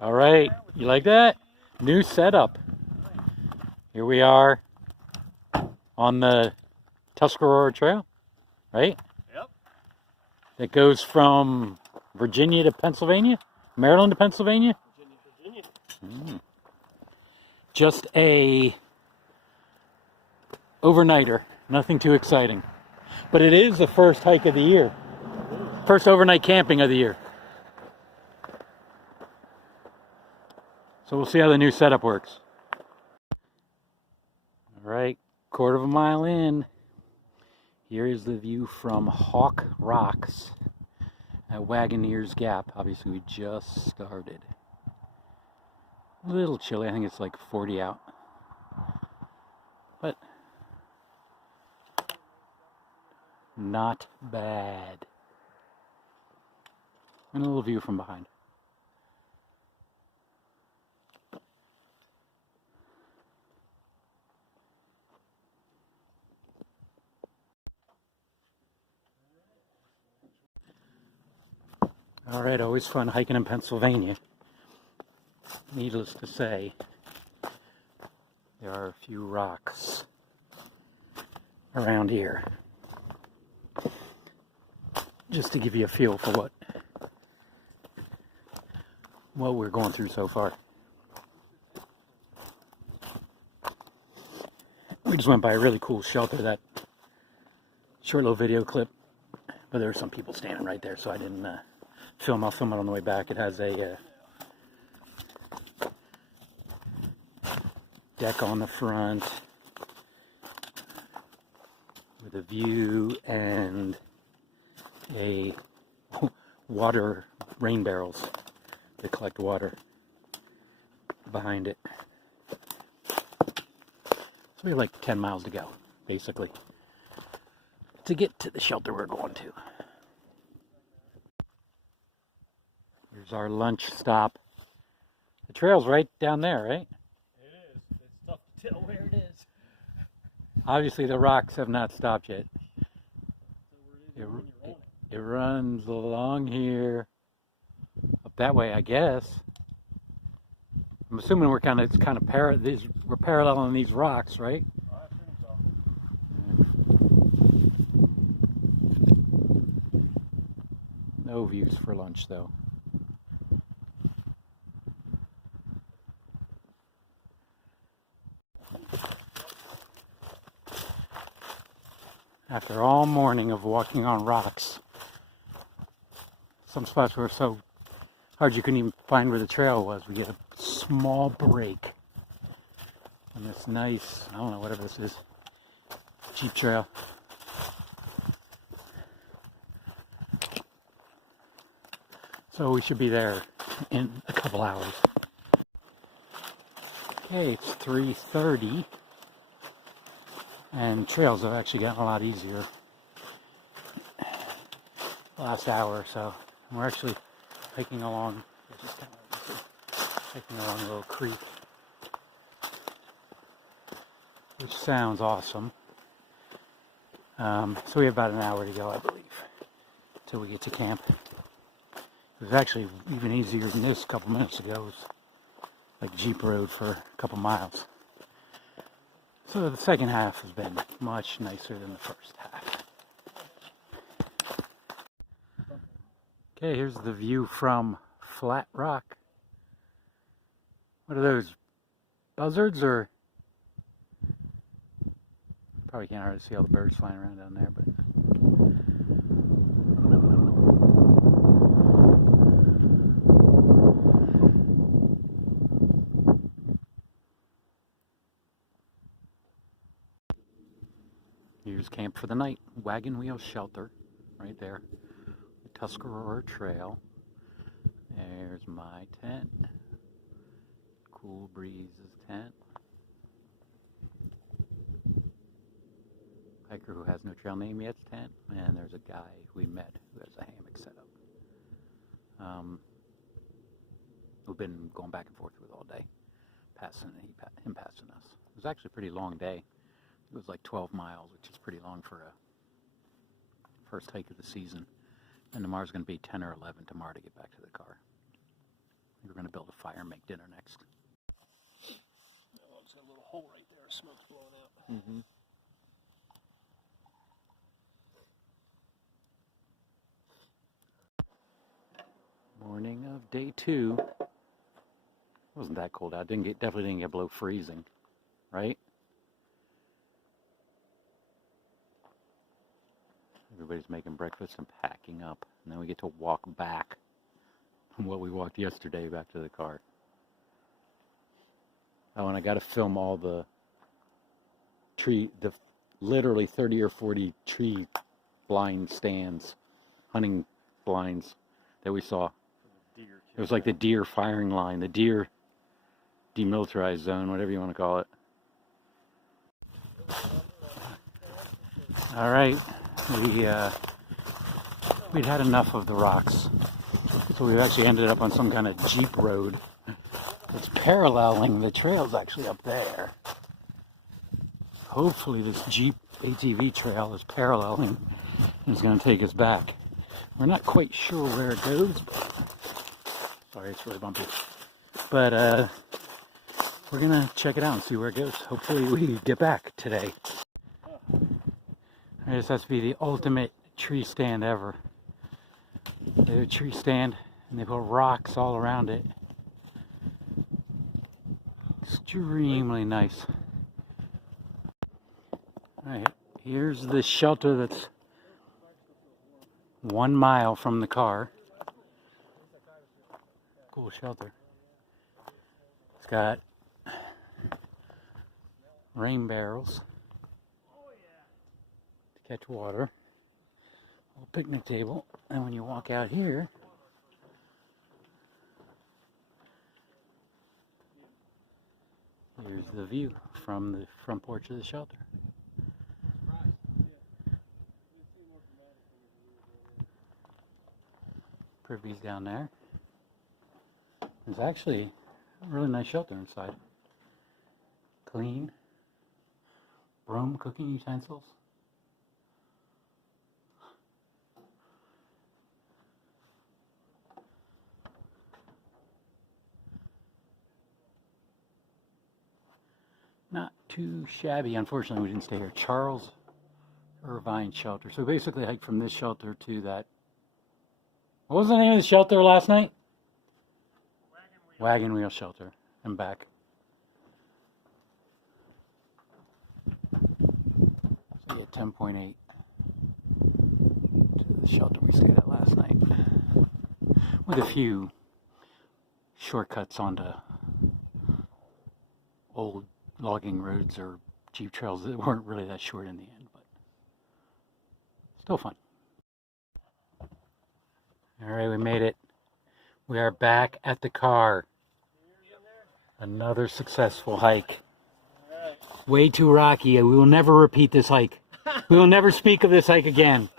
All right, you like that? New setup. Here we are on the Tuscarora Trail, right? Yep. It goes from Virginia to Pennsylvania, Maryland to Pennsylvania. Virginia. Just a overnighter, nothing too exciting. But it is the first hike of the year. First overnight camping of the year. So we'll see how the new setup works. All right, quarter of a mile in. Here is the view from Hawk Rocks at Wagoneer's Gap. Obviously, we just started. A little chilly. I think it's like 40 out. But not bad. And a little view from behind. All right, always fun hiking in Pennsylvania. Needless to say, there are a few rocks around here. Just to give you a feel for what we're going through so far. We just went by a really cool shelter, that short little video clip, but there were some people standing right there, so I didn't film. I'll film it on the way back. It has a deck on the front with a view and a water rain barrels that collect water behind it. So we have like 10 miles to go, basically, to get to the shelter we're going to. Here's our lunch stop. The trail's right down there, right? It is. It's tough to tell where it is. Obviously, the rocks have not stopped yet. It runs along here, up that way, I guess. I'm assuming we're paralleling these rocks, right? I think so. No views for lunch, though. After all morning of walking on rocks, some spots were so hard you couldn't even find where the trail was. We get a small break on this nice, I don't know, whatever this is, Jeep trail. So we should be there in a couple hours. Okay, it's 3:30. And trails have actually gotten a lot easier last hour or so. We're actually hiking along, hiking along a little creek, which sounds awesome. So we have about an hour to go, I believe, till we get to camp. It was actually even easier than this a couple minutes ago. It was like Jeep road for a couple miles. So the second half has been much nicer than the first half. Okay, here's the view from Flat Rock. What are those? Buzzards or? Probably can't hardly see all the birds flying around down there, but. Here's camp for the night. Wagon Wheel Shelter, right there. The Tuscarora Trail. There's my tent. Cool Breeze's tent. Hiker who has no trail name yet's tent. And there's a guy we met who has a hammock set up. We've been going back and forth with all day. Him passing us. It was actually a pretty long day. It was like 12 miles, which is pretty long for a first hike of the season. And tomorrow's going to be 10 or 11 tomorrow to get back to the car. We're going to build a fire and make dinner next. Oh, it's got a little hole right there. Smoke's blowing out. Mm-hmm. Morning of day 2. It wasn't that cold out. Definitely didn't get below freezing, right? Everybody's making breakfast and packing up, and then we get to walk back from what we walked yesterday back to the car. Oh, and I got to film all the literally 30 or 40 tree blind stands, hunting blinds that we saw. It was like the deer firing line, the deer demilitarized zone, whatever you want to call it. All right, we'd had enough of the rocks, so we actually ended up on some kind of jeep road. It's paralleling the trails actually up there. Hopefully this jeep ATV trail is paralleling and is going to take us back. We're not quite sure where it goes, but sorry, it's really bumpy. But we're going to check it out and see where it goes. Hopefully we get back today. This has to be the ultimate tree stand ever. They have a tree stand and they put rocks all around it. Extremely nice. Alright, here's the shelter that's 1 mile from the car. Cool shelter. It's got rain barrels to catch water. A little picnic table. And when you walk out here, here's the view from the front porch of the shelter. Privy's down there. There's actually a really nice shelter inside. Clean. Broom cooking utensils. Not too shabby. Unfortunately, we didn't stay here. Charles Irvine Shelter. So basically, hike from this shelter to that. What was the name of the shelter last night? Wagon Wheel Shelter. And back. So yeah, 10.8 to the shelter we stayed at last night. With a few shortcuts onto old logging roads or jeep trails that weren't really that short in the end, but still fun. Alright, we made it. We are back at the car. Another successful hike. Way too rocky. We will never repeat this hike. We will never speak of this hike again.